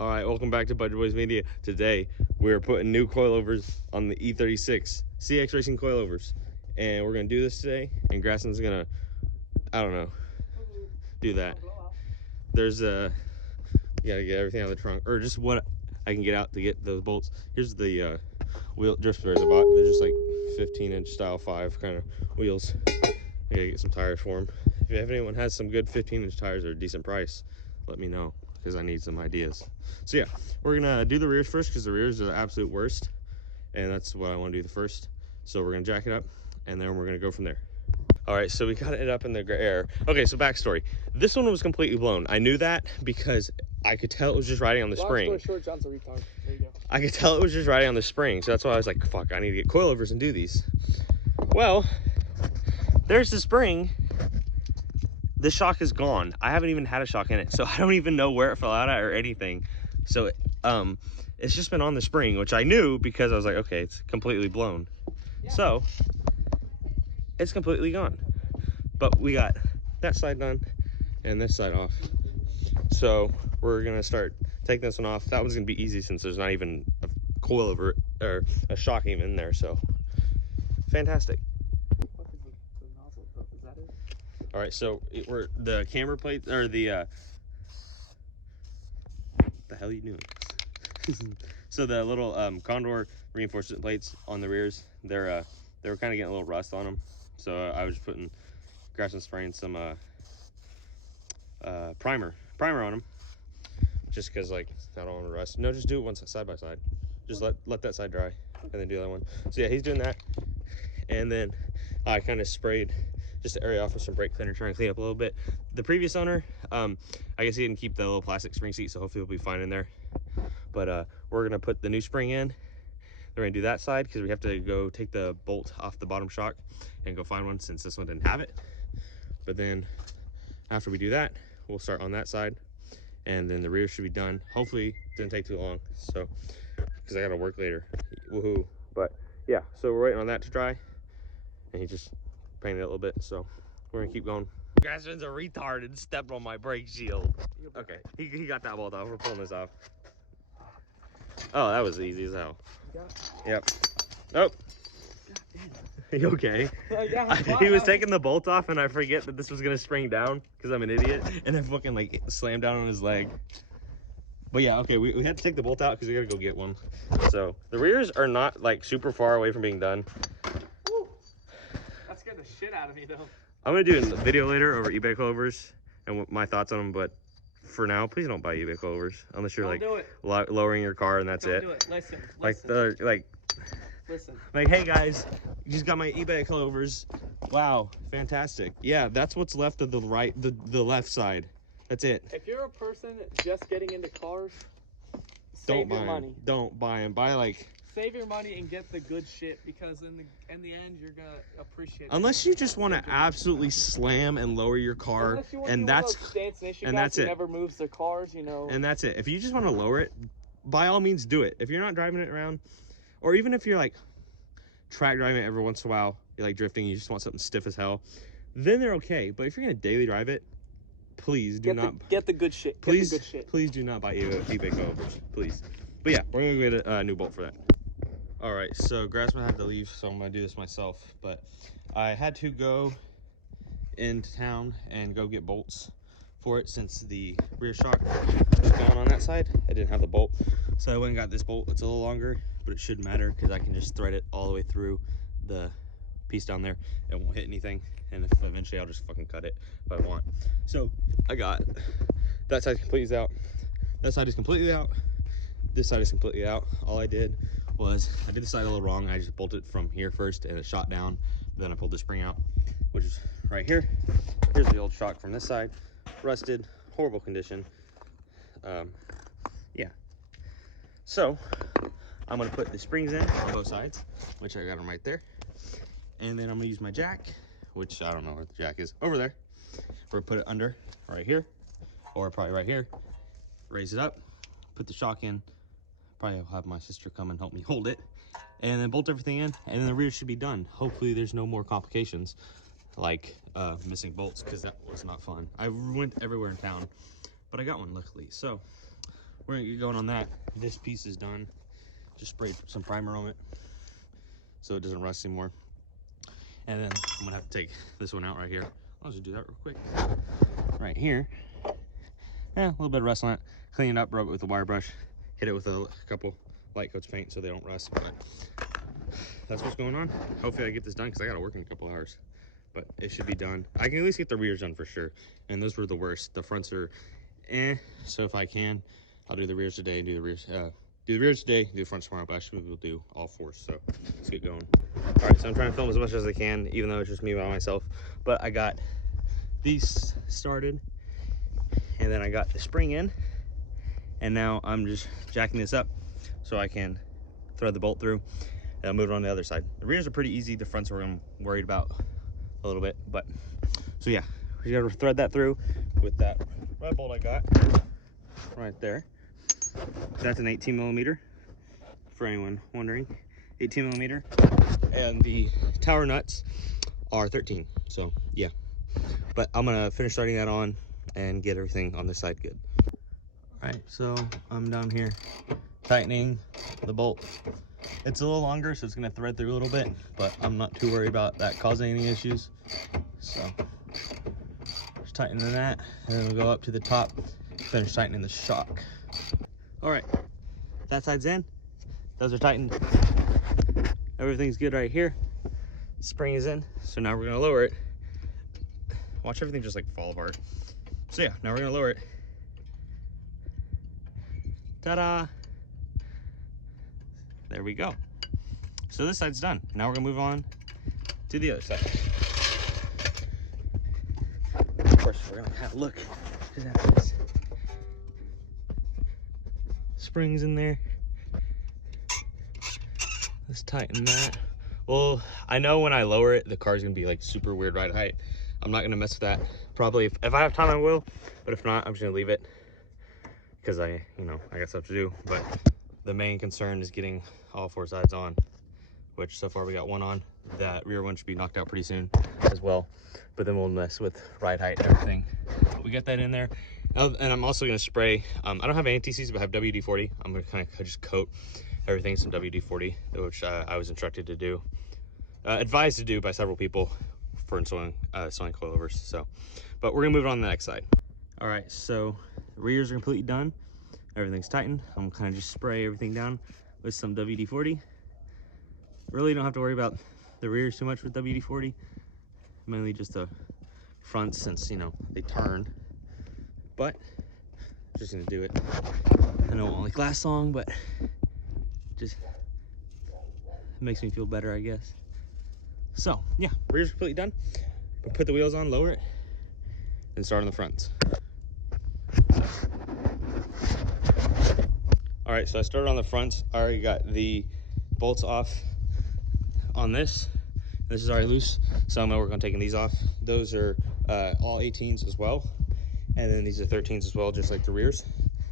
All right, welcome back to Budget Boys Media. Today we're putting new coilovers on the E36 Cxracing coilovers, and we're gonna do this today. And Grasson's gonna, I don't know, do that. There's you gotta get everything out of the trunk, or just what I can get out to get those bolts. Here's the wheel drift bears. They're just like 15-inch style 5 kind of wheels. I gotta get some tires for them. If anyone has some good 15-inch tires at a decent price, let me know, because I need some ideas. So yeah, we're gonna do the rears first, because the rears are the absolute worst, and that's what I want to do the first. So we're gonna jack it up, and then we're gonna go from there. All right, so we got it up in the air. Okay, so backstory. This one was completely blown. I knew that because I could tell it was just riding on the spring. Long story short, John's a retard. There you go. I could tell it was just riding on the spring, so that's why I was like, fuck, I need to get coilovers and do these. Well, there's the spring. The shock is gone. I haven't even had a shock in it, so I don't even know where it fell out at or anything. So it's just been on the spring, which I knew because I was like, okay, it's completely blown. Yeah. So it's completely gone. But we got that side done and this side off. So we're gonna start taking this one off. That one's gonna be easy since there's not even a coilover or a shock even in there. So fantastic. All right, so we're the camber plates, or the hell are you doing? So the little Condor reinforcement plates on the rears, they were kind of getting a little rust on them. So I was putting grass and spraying some primer on them, just because like I don't want to rust. No, just do it once side by side. Just let that side dry and then do that one. So yeah, he's doing that, and then I kind of sprayed just the area off with some brake cleaner, trying to clean up a little bit. The previous owner, I guess he didn't keep the little plastic spring seat, so hopefully we'll be fine in there. But we're gonna put the new spring in. We're gonna do that side because we have to go take the bolt off the bottom shock and go find one, since this one didn't have it. But then after we do that, we'll start on that side, and then the rear should be done. Hopefully it didn't take too long, so because I gotta work later. Woohoo. But yeah, so we're waiting on that to dry, and he just painted it a little bit, so we're gonna keep going. Grasson's a retard and stepped on my brake shield. Okay, he got that bolt off. We're pulling this off. Oh, that was easy as hell. Yep. Nope. You okay? He was taking the bolt off, and I forget that this was gonna spring down because I'm an idiot, and I fucking like slammed down on his leg. But yeah, okay, we had to take the bolt out because we gotta go get one. So the rears are not like super far away from being done. That scared the shit out of me, though. I'm gonna do a video later over eBay coilovers and my thoughts on them, but for now, please don't buy eBay coilovers unless you're like lowering your car and that's it. Do it. Listen. Like, hey guys, you just got my eBay coilovers. Wow, fantastic. Yeah, that's what's left of the the left side. That's it. If you're a person just getting into cars, Don't buy them. Don't buy them. Buy like. Save your money and get the good shit, because in the end you're gonna appreciate it. Unless you just want to absolutely slam and lower your car, and that's it. Never moves their cars, you know. And that's it. If you just want to lower it, by all means do it. If you're not driving it around, or even if you're like track driving it every once in a while, you're like drifting, you just want something stiff as hell, then they're okay. But if you're gonna daily drive it, please do not get the good shit. Please do not buy eBay coilovers, please. But yeah, we're gonna get a new bolt for that. All right, so Grassman had to leave, so I'm gonna do this myself. But I had to go into town and go get bolts for it, since the rear shock was gone on that side. I didn't have the bolt, so I went and got this bolt. It's a little longer, but it shouldn't matter because I can just thread it all the way through the piece down there. It won't hit anything, and if eventually I'll just fucking cut it if I want. So I got that side completely out. That side is completely out. This side is completely out. All I did was I did the side a little wrong. I just bolted from here first, and it shot down. Then I pulled the spring out, which is right here. Here's the old shock from this side, rusted, horrible condition. Yeah. So I'm gonna put the springs in on both sides, which I got them right there, and then I'm gonna use my jack, which I don't know where the jack is, over there. We're gonna put it under right here, or probably right here. Raise it up, put the shock in. Probably I'll have my sister come and help me hold it, and then bolt everything in, and then the rear should be done. Hopefully there's no more complications like missing bolts, because that was not fun. I went everywhere in town, but I got one luckily. So we're gonna get going on that. This piece is done. Just sprayed some primer on it so it doesn't rust anymore. And then I'm gonna have to take this one out right here. I'll just do that real quick. Right here, a little bit of rust on it. Clean it up, rub it with a wire brush, hit it with a couple light coats of paint so they don't rust. But that's what's going on. Hopefully I get this done because I gotta work in a couple hours. But it should be done. I can at least get the rears done for sure. And those were the worst. The fronts are so if I can, I'll do the rears today and do the rears today, do the fronts tomorrow, but I should be able to do all four. So let's get going. All right, so I'm trying to film as much as I can, even though it's just me by myself. But I got these started, and then I got the spring in, and now I'm just jacking this up so I can thread the bolt through and I'll move it on the other side. The rears are pretty easy. The fronts are I'm worried about a little bit, but so yeah, we gotta thread that through with that red bolt I got right there. That's an 18 millimeter for anyone wondering. 18 millimeter, and the tower nuts are 13. So yeah, but I'm gonna finish starting that on and get everything on this side good. All right, so I'm down here tightening the bolt. It's a little longer, so it's gonna thread through a little bit, but I'm not too worried about that causing any issues. So just tightening that, and then we'll go up to the top, finish tightening the shock. All right, that side's in, those are tightened. Everything's good right here. Spring is in, so now we're gonna lower it. Watch everything just like fall apart. So yeah, now we're gonna lower it. Ta-da! There we go. So this side's done. Now we're gonna move on to the other side. Of course, we're gonna have a look at this. Springs in there. Let's tighten that. Well, I know when I lower it, the car's gonna be like super weird ride height. I'm not gonna mess with that. Probably if I have time, I will. But if not, I'm just gonna leave it because I got stuff to do. But the main concern is getting all four sides on, which so far we got one on. That rear one should be knocked out pretty soon as well. But then we'll mess with ride height and everything. But we got that in there. And I'm also gonna spray, I don't have anti-seize, but I have WD-40. I'm gonna kind of just coat everything some WD-40, which I was instructed to do, advised to do by several people for installing coilovers. So, but we're gonna move on to the next side. All right, so the rears are completely done. Everything's tightened. I'm gonna kind of just spray everything down with some WD-40. Really don't have to worry about the rears too much with WD-40. Mainly just the fronts, since they turn. But I'm just gonna do it. I know it won't like last long, but just makes me feel better, I guess. So yeah, rear's completely done. But put the wheels on, lower it, and start on the fronts. All right, so I started on the fronts. I already got the bolts off on this. This is already loose, so I'm gonna work on taking these off. Those are all 18s as well, and then these are 13s as well, just like the rears.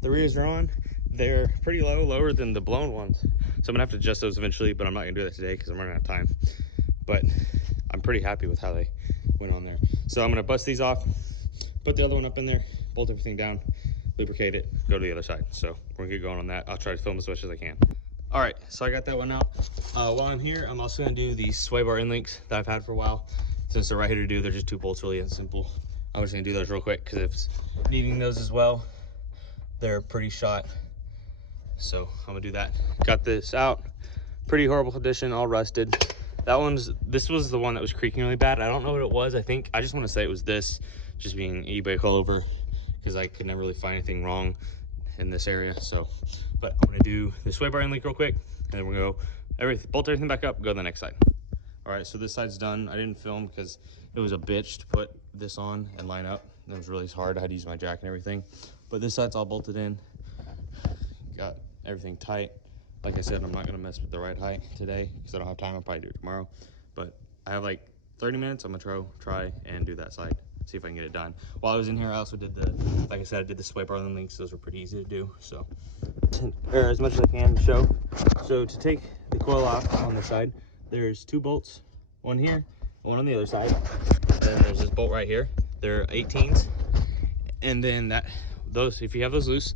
The rears are on. They're pretty low, lower than the blown ones. So I'm gonna have to adjust those eventually, but I'm not gonna do that today because I'm running out of time. But I'm pretty happy with how they went on there. So I'm gonna bust these off, put the other one up in there, bolt everything down, lubricate it, go to the other side. So we're gonna get going on that. I'll try to film as much as I can. All right, so I got that one out. While I'm here, I'm also gonna do these sway bar end links that I've had for a while. Since they're right here to do, they're just 2 bolts, really and simple. I'm just gonna do those real quick because it's needing those as well. They're pretty shot. So I'm gonna do that. Got this out, pretty horrible condition, all rusted. This was the one that was creaking really bad. I don't know what it was. I just want to say it was this, just being eBay coilover, because I could never really find anything wrong in this area. So, but I'm gonna do the sway bar end link real quick, and then we're gonna go bolt everything back up, go to the next side. All right, so this side's done. I didn't film because it was a bitch to put this on and line up. It was really hard. I had to use my jack and everything. But this side's all bolted in. Got everything tight. Like I said, I'm not gonna mess with the ride height today because I don't have time. I'll probably do it tomorrow. But I have like 30 minutes. I'm gonna try and do that side. See if I can get it done. While I was in here, I also did like I said, I did the sway bar end links. Those were pretty easy to do. So, or as much as I can to show. So to take the coil off on the side, there's 2 bolts, one here, one on the other side. And then there's this bolt right here. They're 18s. And then those, if you have those loose,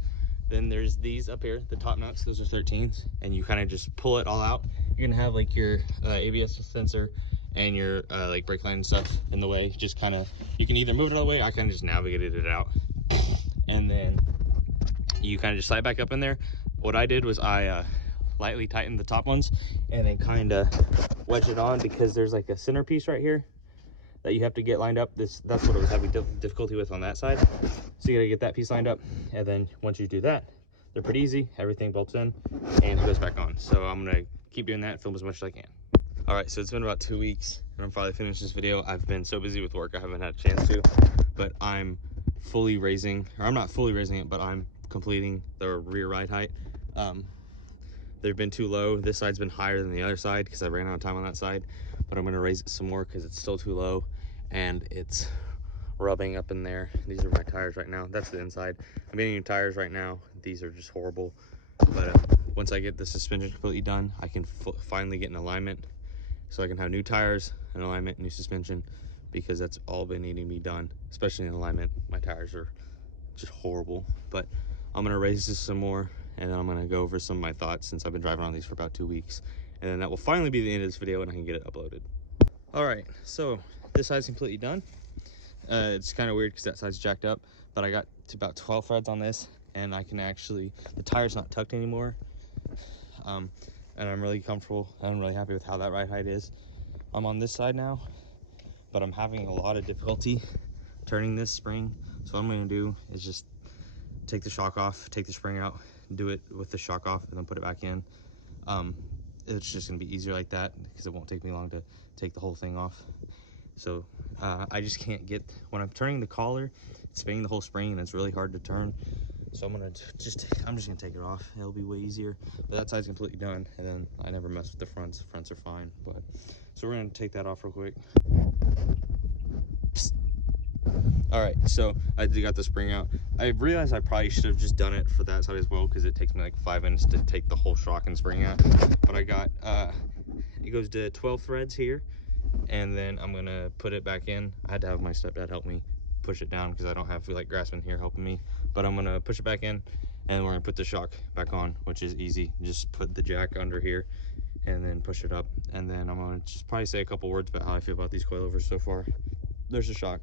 Then there's these up here, the top nuts, those are 13s, and you kind of just pull it all out. You're gonna have like your ABS sensor and your like brake line and stuff in the way. Just kind of, you can either move it out of the way, I kind of just navigated it out. And then you kind of just slide back up in there. What I did was I lightly tightened the top ones and then kind of wedge it on, because there's like a centerpiece right here that you have to get lined up. That's what I was having difficulty with on that side. So you gotta get that piece lined up, and then once you do that, they're pretty easy. Everything bolts in and goes back on. So I'm gonna keep doing that, film as much as I can. All right, so it's been about 2 weeks and I'm finally finished this video. I've been so busy with work, I haven't had a chance to, but I'm fully raising, or I'm not fully raising it, but I'm completing the rear ride height. They've been too low. This side's been higher than the other side because I ran out of time on that side, but I'm gonna raise it some more because it's still too low and it's rubbing up in there. These are my tires right now. That's the inside. I'm getting new tires right now. These are just horrible, but once I get the suspension completely done, I can finally get in alignment, so I can have new tires, an alignment, new suspension, because that's all been needing to be done, especially in alignment. My tires are just horrible. But I'm gonna raise this some more, and then I'm gonna go over some of my thoughts since I've been driving on these for about 2 weeks, and then that will finally be the end of this video and I can get it uploaded. All right, so this side's completely done. It's kind of weird because that side's jacked up, but I got to about 12 threads on this, and I can actually, the tire's not tucked anymore, and I'm really comfortable. I'm really happy with how that ride height is. I'm on this side now, but I'm having a lot of difficulty turning this spring. So what I'm gonna do is just take the shock off, take the spring out, do it with the shock off, and then put it back in. It's just gonna be easier like that because it won't take me long to take the whole thing off. So I just can't get, when I'm turning the collar, it's spinning the whole spring and it's really hard to turn. So I'm just gonna take it off. It'll be way easier. But that side's completely done, and then I never mess with the fronts. The fronts are fine. But so we're gonna take that off real quick. All right, so I got the spring out. I realized I probably should have just done it for that side as well, because it takes me like 5 minutes to take the whole shock and spring out. But I got it goes to 12 threads here, and then I'm gonna put it back in. I had to have my stepdad help me push it down because I don't have like Grassman here helping me, but I'm gonna push it back in, and we're gonna put the shock back on, which is easy. Just put the jack under here and then push it up, and then I'm gonna just probably say a couple words about how I feel about these coilovers so far. There's the shock.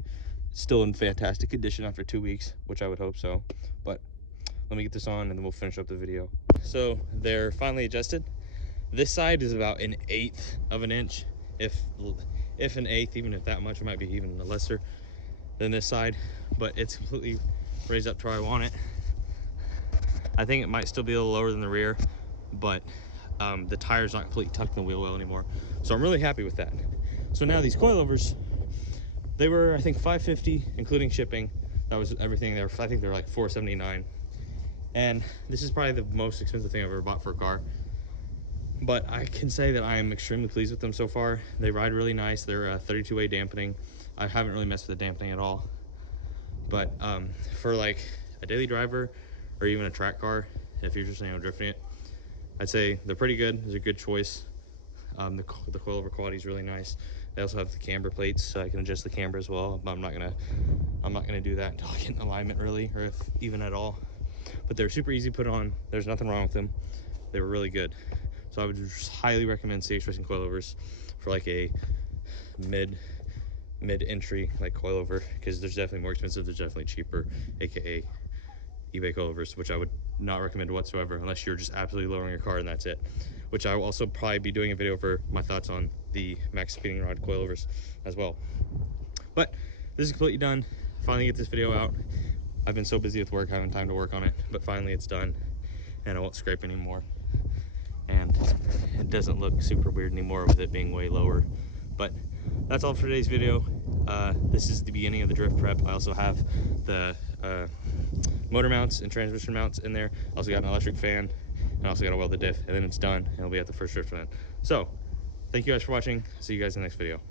Still in fantastic condition after 2 weeks, which I would hope so, but let me get this on and then we'll finish up the video. So they're finally adjusted. This side is about 1/8 of an inch, if 1/8, even if that much. It might be even lesser than this side, but it's completely raised up to where I want it. I think it might still be a little lower than the rear, but the tire's not completely tucked in the wheel well anymore, so I'm really happy with that. So now these coilovers, they were, I think, $550 including shipping. That was everything there. I think they're like $479, and this is probably the most expensive thing I've ever bought for a car. But I can say that I am extremely pleased with them so far. They ride really nice. They're 32-way dampening. I haven't really messed with the dampening at all. But for like a daily driver or even a track car, if you're just drifting it, I'd say they're pretty good. It's a good choice. The coilover quality is really nice. They also have the camber plates, so I can adjust the camber as well. But I'm not gonna do that until I get in alignment, really, or if even at all. But they're super easy to put on. There's nothing wrong with them. They were really good. So I would just highly recommend Cxracing coilovers for like a mid-entry like coilover, because there's definitely more expensive, there's definitely cheaper, aka eBay coilovers, which I would not recommend whatsoever unless you're just absolutely lowering your car and that's it. Which I will also probably be doing a video for my thoughts on the max speeding rod coilovers as well. But this is completely done. Finally get this video out. I've been so busy with work, I haven't time to work on it, but finally it's done and I won't scrape anymore. And it doesn't look super weird anymore with it being way lower. But that's all for today's video. This is the beginning of the drift prep. I also have the motor mounts and transmission mounts in there. I also got an electric fan, and I also got to weld the diff, and then it's done, and it'll be at the first drift event. So thank you guys for watching. See you guys in the next video.